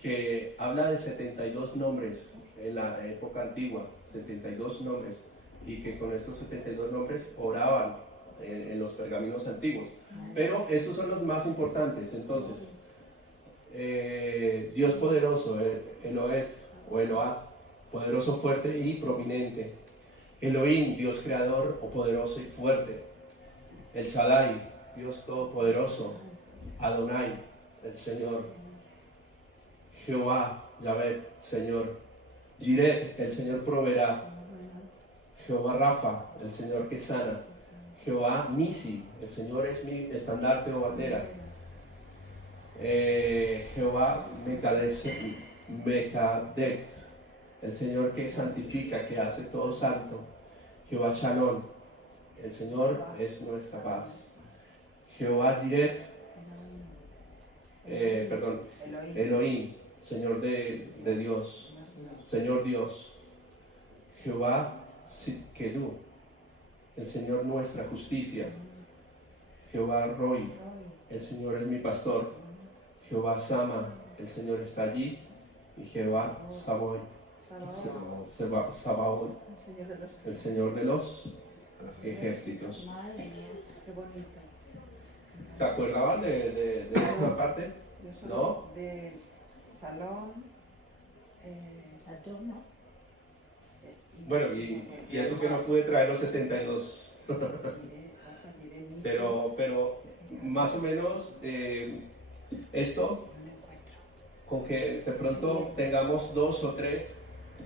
que habla de 72 nombres en la época antigua, 72 nombres, y que con estos 72 nombres oraban en los pergaminos antiguos. Pero estos son los más importantes. Entonces, Dios poderoso, Elohet o Eloat, poderoso, fuerte y prominente. Elohim, Dios creador o poderoso y fuerte. El Shaddai, Dios todopoderoso. Adonai, el Señor. Jehová, Yahvé, Señor. Jireh, el Señor proveerá. Jehová Rafa, el Señor que sana. Jehová Nisi, el Señor es mi estandarte o bandera. Jehová Mekadesh, el Señor que santifica, que hace todo santo. Jehová Shalom, el Señor es nuestra paz. Jehová Jireh, Elohim, Señor de Dios, Señor Dios. Jehová Sidkenu, el Señor nuestra justicia. Jehová Roi, el Señor es mi pastor. Jehová Sama, el Señor está allí. Y Jehová Sabaoth, el Señor de los ejércitos. Madre mía. Qué bonito. ¿Se acordaban de esta parte? Yo soy ¿No? de Salón. Adorno. Bueno, y eso que no pude traer los 72. Jireh, Rafa, Jireh, Nisi. Pero más o menos esto, No me encuentro. con que de pronto tengamos 2 o 3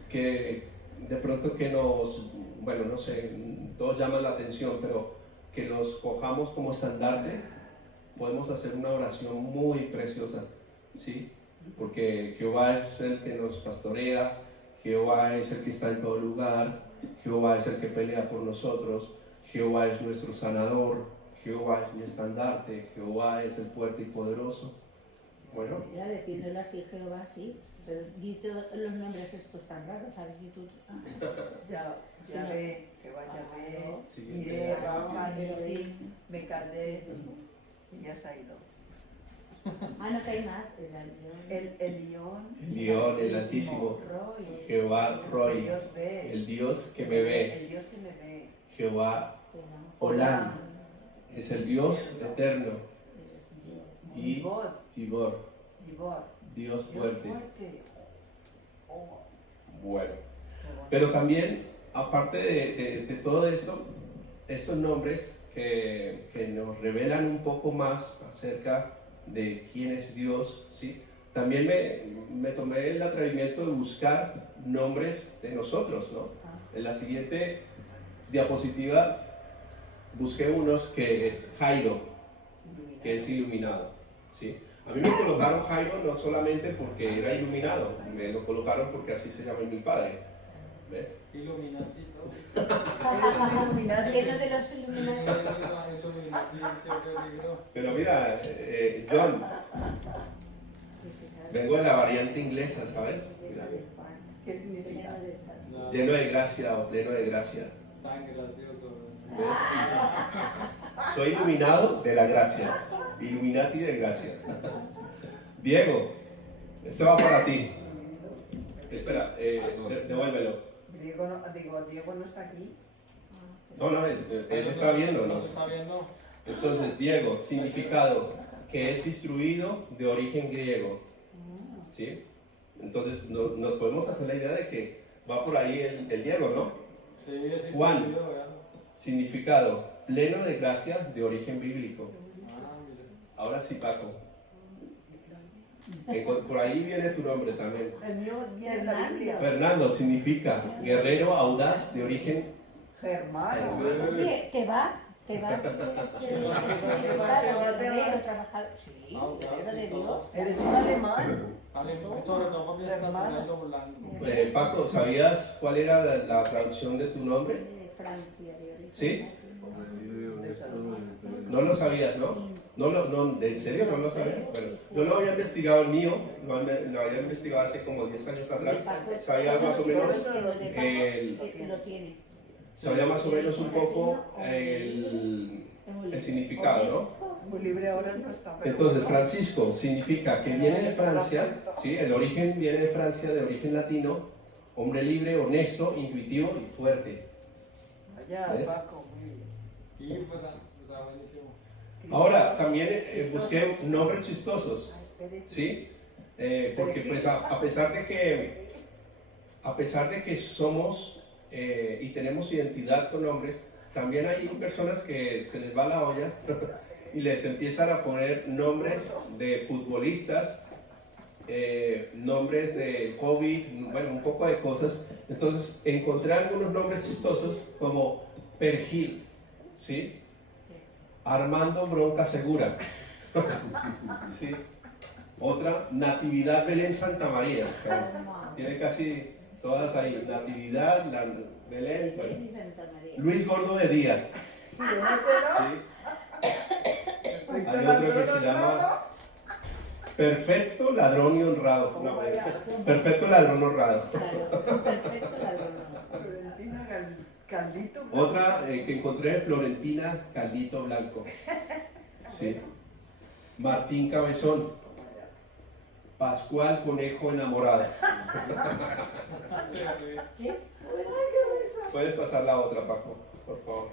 que de pronto que nos, bueno, no sé, todos llaman la atención, pero que los cojamos como estandarte, podemos hacer una oración muy preciosa ¿sí? Porque Jehová es el que nos pastorea, Jehová es el que está en todo lugar, Jehová es el que pelea por nosotros, Jehová es nuestro sanador, Jehová es mi estandarte, Jehová es el fuerte y poderoso. Bueno, Ya diciéndolo así, Jehová, sí. Pero di todos los nombres estos tan raros, a ver si tú... Ya ve, que vaya ve, Sí. Iré, Rafa, Nisi, Mecaldés, y ya se ha ido. No que hay más. El León, el León, el Altísimo, Roy, Jehová el Roy, Dios ve, el Dios que me ve, el Dios que me ve, Jehová Olam, es el Dios eterno, y Gibor, Gibor, Gibor, Dios Dios fuerte. fuerte. Bueno, Qué bueno. pero también, aparte de todo esto, estos nombres que nos revelan un poco más acerca de quién es Dios, ¿sí? También me tomé el atrevimiento de buscar nombres de nosotros, ¿no? En la siguiente diapositiva busqué unos que es Jairo, que es iluminado, ¿sí? A mí me colocaron Jairo no solamente porque era iluminado, me lo colocaron porque así se llama mi padre, ¿ves? Illuminati, Iluminati. Lleno de los iluminados. Illuminati, qué peligro. Pero mira, John, vengo de la variante inglesa, ¿sabes? Mira, ¿Qué significa? No, lleno de gracia o pleno de gracia. tan gracioso. ¿Ves? Soy iluminado de la gracia, Illuminati de gracia. Diego, este va para ti. Espera, devuélvelo. Diego no está aquí. No, no, él está viendo, ¿no? ¿Nos está viendo? Entonces, Diego, significado, que es instruido de origen griego, ¿sí? Entonces, nos podemos hacer la idea de que va por ahí el Diego, ¿no? Sí, es Juan. instruido, ¿verdad? Significado, pleno de gracia de origen bíblico. Ah, mira. Ahora sí, Paco. Por ahí viene tu nombre también. El mío viene en la Biblia. Fernando significa guerrero audaz de origen. Germano. Oye, que va, trabajador. Sí, guerrero de Dios. Eres un alemán. Alemán, sobre todo porque está tirando blanco. Paco, ¿sabías cuál era la traducción de tu nombre? De Francia, de origen. ¿Sí? Pues, No lo sabías, ¿no? ¿En serio no lo sabías? Bueno, yo lo había investigado el mío, lo había investigado hace como 10 años atrás. Sabía más o menos sabía más o menos un poco el significado, ¿no? Muy libre ahora no está. pero Entonces, bueno. Francisco significa que viene de Francia, ¿sí? El origen viene de Francia, de origen latino, hombre libre, honesto, intuitivo y fuerte. Allá, ¿Ves? Paco, muy bien. Y pues, está buenísimo. Ahora, también busqué nombres chistosos, ¿sí? Porque pues a pesar de que somos y tenemos identidad con nombres, también hay personas que se les va la olla y les empiezan a poner nombres de futbolistas, nombres de COVID, bueno, un poco de cosas. Entonces encontré algunos nombres chistosos como Pergil, ¿sí? Armando Bronca Segura, ¿sí? Otra, Natividad Belén Santa María, o sea, tiene casi todas ahí, Natividad, Belén, bueno. Luis Gordo de Día, ¿Y de noche no? ¿sí? Hay otro que se llama Perfecto Ladrón y Honrado. No, Perfecto Ladrón Honrado. Claro, perfecto ladrón. Florentina Caldito. Otra que encontré, Florentina Caldito Blanco. Sí. Martín Cabezón. Pascual Conejo Enamorado. ¿Qué? Puedes pasar la otra, Paco, por favor.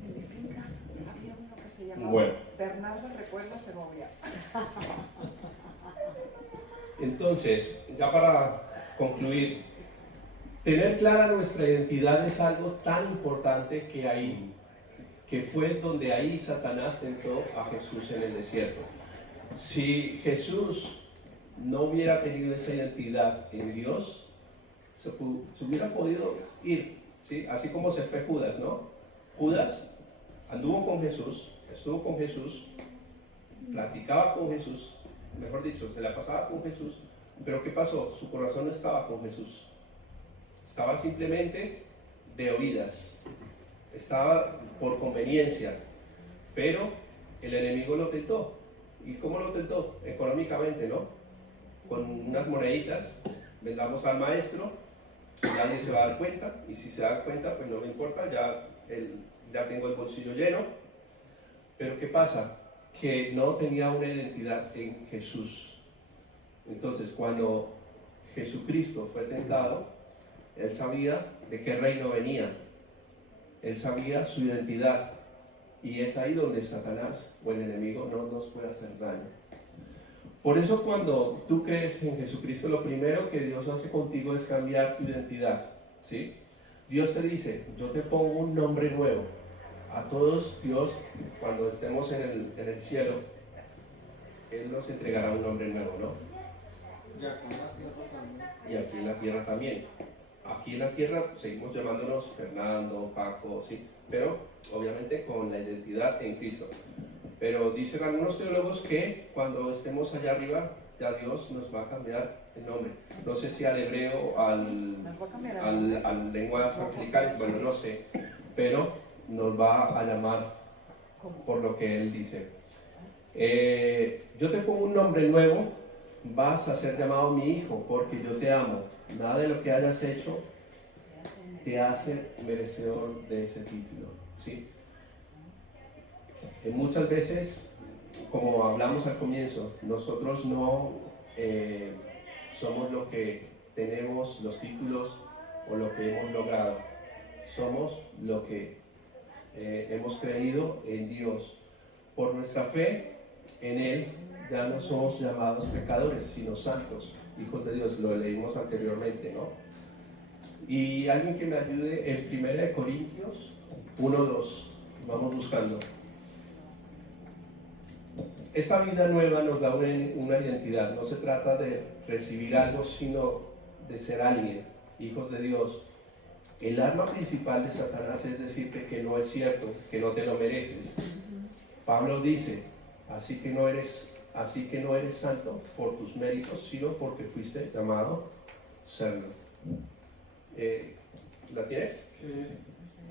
En mi finca había uno que se llamaba Bueno. Bernardo Recuerda Segovia. Entonces, ya para concluir, tener clara nuestra identidad es algo tan importante que fue donde ahí Satanás tentó a Jesús en el desierto. Si Jesús no hubiera tenido esa identidad en Dios, se hubiera podido ir, ¿sí? Así como se fue Judas, ¿no? Judas anduvo con Jesús, estuvo con Jesús, platicaba con Jesús, mejor dicho, se la pasaba con Jesús, pero ¿qué pasó? Su corazón no estaba con Jesús, estaba simplemente de oídas, estaba por conveniencia, pero el enemigo lo tentó. ¿Y cómo lo tentó? Económicamente, ¿no? Con unas moneditas, vendamos al maestro, nadie se va a dar cuenta, y si se da cuenta, pues no me importa, ya tengo el bolsillo lleno. Pero ¿qué pasa? Que no tenía una identidad en Jesús. Entonces, cuando Jesucristo fue tentado, él sabía de qué reino venía, él sabía su identidad, y es ahí donde Satanás o el enemigo no nos puede hacer daño. Por eso cuando tú crees en Jesucristo, lo primero que Dios hace contigo es cambiar tu identidad, ¿sí? Dios te dice, yo te pongo un nombre nuevo. A todos Dios, cuando estemos en el cielo, Él nos entregará un nombre nuevo, ¿no? Ya con la tierra también. Y aquí en la tierra también. Aquí en la tierra seguimos llamándonos Fernando, Paco, sí, pero obviamente con la identidad en Cristo. Pero dicen algunos teólogos que cuando estemos allá arriba, ya Dios nos va a cambiar el nombre. No sé si al hebreo, Nos va a cambiar el nombre. al lenguas angelicales, bueno, no sé, pero nos va a llamar ¿Cómo? por lo que Él dice. Yo te pongo un nombre nuevo, vas a ser llamado mi hijo, porque yo te amo. Nada de lo que hayas hecho te hace merecedor de ese título, ¿sí? Muchas veces, como hablamos al comienzo, nosotros no somos lo que tenemos, los títulos o lo que hemos logrado. Somos lo que hemos creído en Dios. Por nuestra fe en Él, ya no somos llamados pecadores, sino santos, hijos de Dios. Lo leímos anteriormente, ¿no? Y alguien que me ayude en 1 Corintios 1:2. Vamos buscando. Esta vida nueva nos da una identidad. No se trata de recibir algo, sino de ser alguien, hijos de Dios. El arma principal de Satanás es decirte que no es cierto, que no te lo mereces. Pablo dice, así que no eres santo por tus méritos, sino porque fuiste llamado serlo. ¿La tienes? Sí.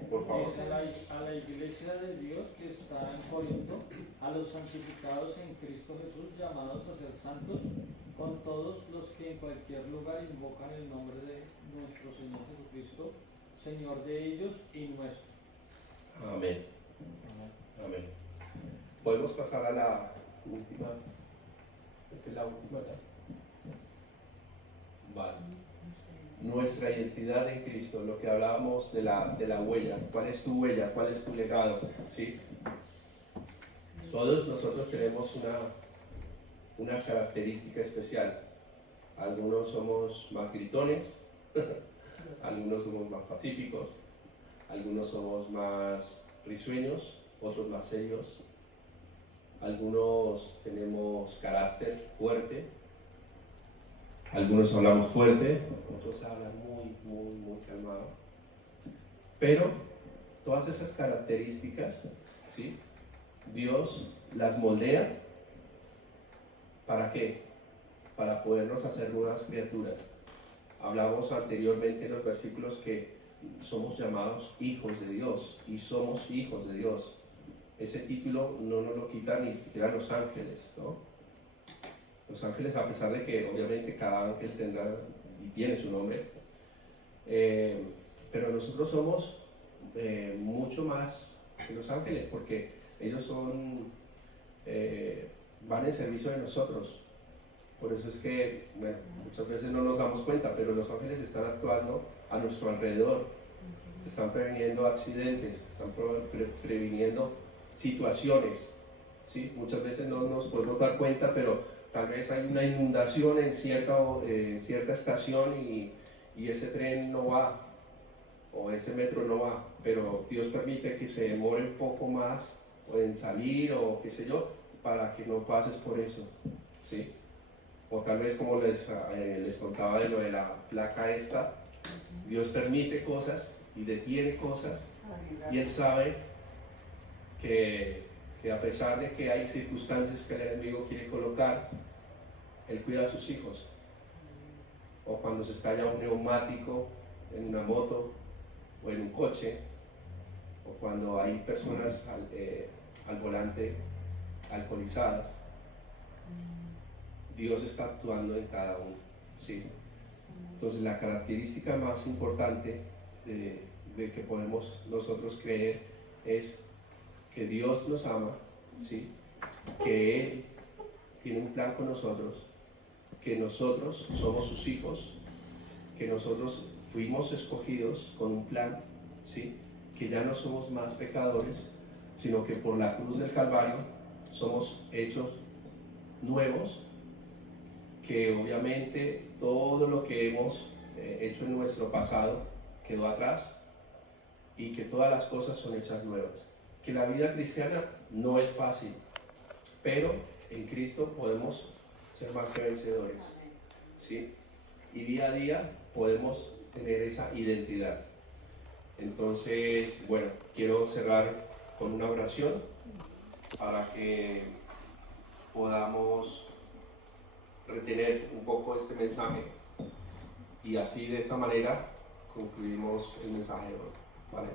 Por favor. Dice a la iglesia de Dios que está en Corinto, a los santificados en Cristo Jesús, llamados a ser santos, con todos los que en cualquier lugar invocan el nombre de nuestro Señor Jesucristo, Señor de ellos y nuestro. Amén. Amén. Podemos pasar a la última. ¿Qué es la última ya? Vale. Nuestra identidad en Cristo, lo que hablábamos de la huella. ¿Cuál es tu huella? ¿Cuál es tu legado? ¿Sí? Todos nosotros tenemos una característica especial. Algunos somos más gritones, algunos somos más pacíficos, algunos somos más risueños, otros más serios. Algunos tenemos carácter fuerte, algunos hablamos fuerte, otros hablan muy calmado. Pero todas esas características, ¿sí? Dios las moldea. ¿Para qué? Para podernos hacer nuevas criaturas. Hablamos anteriormente en los versículos que somos llamados hijos de Dios y somos hijos de Dios. Ese título no nos lo quitan ni siquiera los ángeles, ¿no? Los ángeles, a pesar de que obviamente cada ángel tendrá y tiene su nombre, pero nosotros somos mucho más que los ángeles, porque ellos van en servicio de nosotros. Por eso es que, bueno, muchas veces no nos damos cuenta, pero los ángeles están actuando a nuestro alrededor, están previniendo accidentes, están previniendo situaciones, ¿sí? Muchas veces no nos podemos dar cuenta, pero tal vez hay una inundación en cierta estación y ese tren no va, o ese metro no va, pero Dios permite que se demore un poco más en salir o qué sé yo, para que no pases por eso, ¿sí? O tal vez como les contaba de lo de la placa esta, Dios permite cosas y detiene cosas y Él sabe que a pesar de que hay circunstancias que el enemigo quiere colocar, Él cuida a sus hijos. O cuando se estalla un neumático en una moto o en un coche, o cuando hay personas al volante alcoholizadas. Dios está actuando en cada uno, ¿sí? Entonces la característica más importante de que podemos nosotros creer es que Dios nos ama, ¿sí? Que Él tiene un plan con nosotros, que nosotros somos sus hijos, que nosotros fuimos escogidos con un plan, ¿sí? Que ya no somos más pecadores, sino que por la cruz del Calvario somos hechos nuevos, que obviamente todo lo que hemos hecho en nuestro pasado quedó atrás y que todas las cosas son hechas nuevas. Que la vida cristiana no es fácil, pero en Cristo podemos ser más que vencedores, ¿sí? Y día a día podemos tener esa identidad. Entonces, bueno, quiero cerrar con una oración para que podamos retener un poco este mensaje y así de esta manera concluimos el mensaje de hoy, ¿vale?